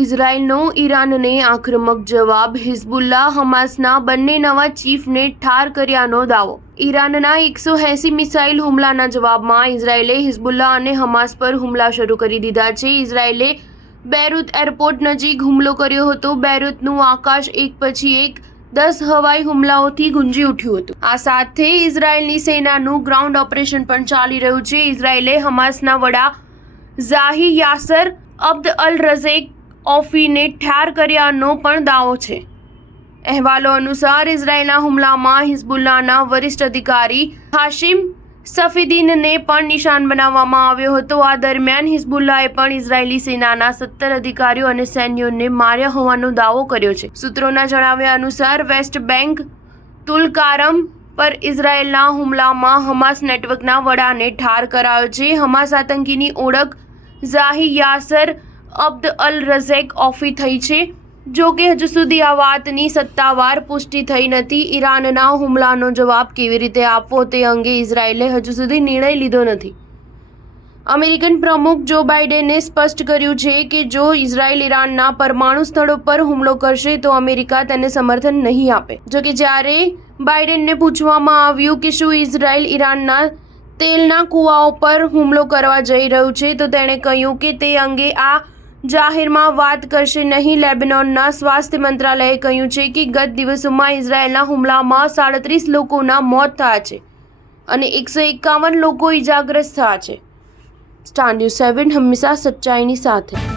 ઇઝરાયલનો ઈરાનને આક્રમક જવાબ, હિઝબુલ્લાહ હમાસના બંને નવા ચીફને ઠાર કર્યાનો દાવો। ઈરાનના 180 મિસાઇલ હુમલાના જવાબમાં ઇઝરાયલે હિઝબુલ્લાહ અને હમાસ પર હુમલા શરૂ કરી દીધા છે। ઇઝરાયલે બેરુત એરપોર્ટ નજીક હુમલો કર્યો હતો। બેરુતનું આકાશ એક પછી એક 10 હવાઈ હુમલાઓથી ગુંજી ઉઠ્યું હતું। આ સાથે ઇઝરાયલની સેનાનું ગ્રાઉન્ડ ઓપરેશન પણ ચાલી રહ્યું છે। ઇઝરાયલે હમાસના વડા ઝાહી યાસર અબ્દ અલ રઝેક ઓફીને ઠાર કર્યાનો પણ દાવો છે। અહેવાલો અનુસાર ઇઝરાયલના હુમલામાં હિઝબુલ્લાહના વરિષ્ઠ અધિકારી હાશિમ સફીદીનને પણ નિશાન બનાવવામાં આવ્યો હતો। આ દરમિયાન હિઝબુલ્લાહે પણ ઇઝરાયલી સેનાના 17 અધિકારીઓ અને સૈન્યોને માર્યા હોવાનો દાવો કર્યો છે। સૂત્રોના જણાવ્યા અનુસાર વેસ્ટ બેંક તુલકારમ પર ઇઝરાયલના હુમલામાં હમાસ નેટવર્કના વડાને ઠાર કરાયો છે। હમાસ આતંકીની ઓળખ ઝાહી યાસર અબ્દ અલ રઝેક ઓફી થઈ છે। જો કે હજુ સુધી આ વાતની સત્તાવાર પુષ્ટિ થઈ નથી। ઈરાનના હુમલાનો જવાબ કેવી રીતે આપવો તે અંગે ઇઝરાયલે હજુ સુધી નિર્ણય લીધો નથી। અમેરિકન પ્રમુખ જો બાઇડેને સ્પષ્ટ કર્યું છે કે જો ઇઝરાયલ ઈરાનના પરમાણુ સ્થળો પર હુમલો કરશે તો અમેરિકા તેને સમર્થન નહીં આપે। જો કે જ્યારે બાઇડેનને પૂછવામાં આવ્યું કે શું ઇઝરાયલ ઈરાનના તેલના કૂવાઓ પર હુમલો કરવા જઈ રહ્યું છે તો તેણે કહ્યું કે તે અંગે આ જાહેરમાં વાત કરશે નહીં। લેબનોનના સ્વાસ્થ્ય મંત્રાલયે કહ્યું છે કે ગત દિવસોમાં ઇઝરાયલના હુમલામાં 37 લોકોના મોત થયા છે અને 151 લોકો ઇજાગ્રસ્ત થયા છે। સ્ટાર ન્યૂઝ 7 હંમેશા સચ્ચાઈની સાથે।